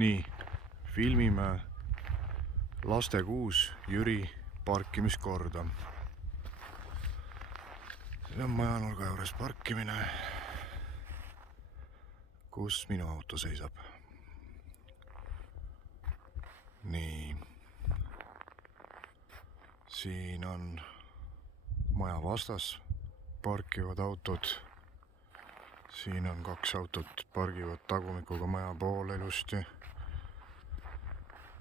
Nii, filmime lastekuus Jüri parkimiskorda. See on majanurga juures parkimine, kus minu auto seisab. Nii, siin on maja vastas parkivad autod. Siin on 2 autot, pargivad tagumikuga maja poole ilusti.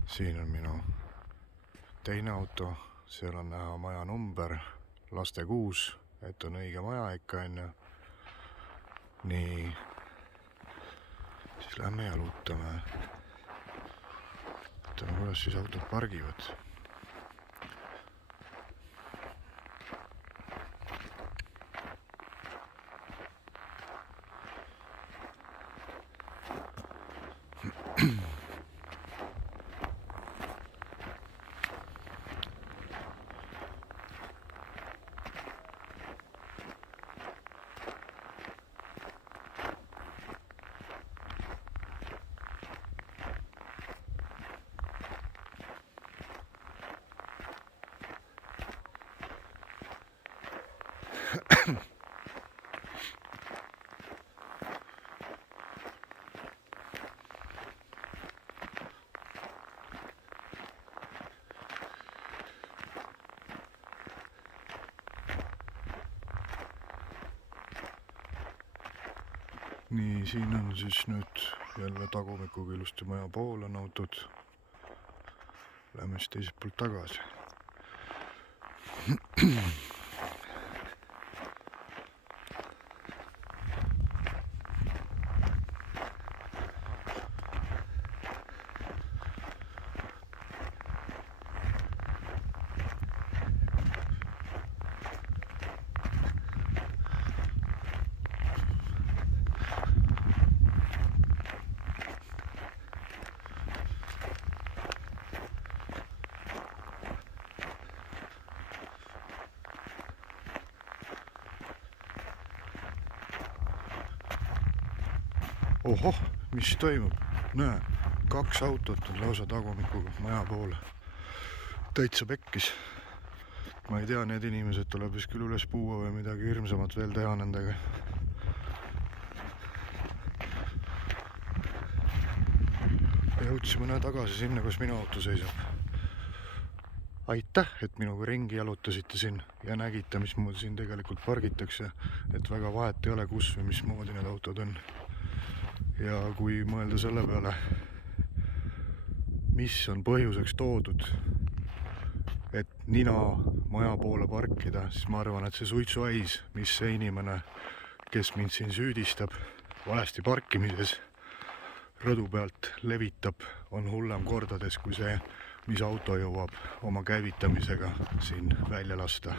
Siin on minu teine auto, seal on näha maja number, lastekuus, et on õige maja ikka enne. Nii, siis lähme jalutame. Vaatame, kuidas siis autod pargivad. Nii, siin on siis nüüd jälle tagumikuga ilusti maja poole on autod. Lähme siis teiselt poolt tagasi. Ohoh, mis toimub? Näe, 2 autot on lausa tagumikuga maja poole. Täitsa pekkis. Ma ei tea, need inimesed tuleb vist küll üles puua või midagi hirmsamat veel teha nendega. Jõudsime näe tagasi sinna, kus minu auto seisab. Aitäh, et minuga ringi jalutasite siin ja nägite, mismoodi siin tegelikult pargitakse. Et väga vahet ei ole, kus või mismoodi need autod on. Ja kui mõelda selle peale, mis on põhjuseks toodud, et nina maja poole parkida, siis ma arvan, et see suitsuhais, mis see inimene, kes mind siin süüdistab valesti parkimises, rõdu pealt levitab, on hullem kordades kui see, mis auto jõuab oma käivitamisega siin välja lasta.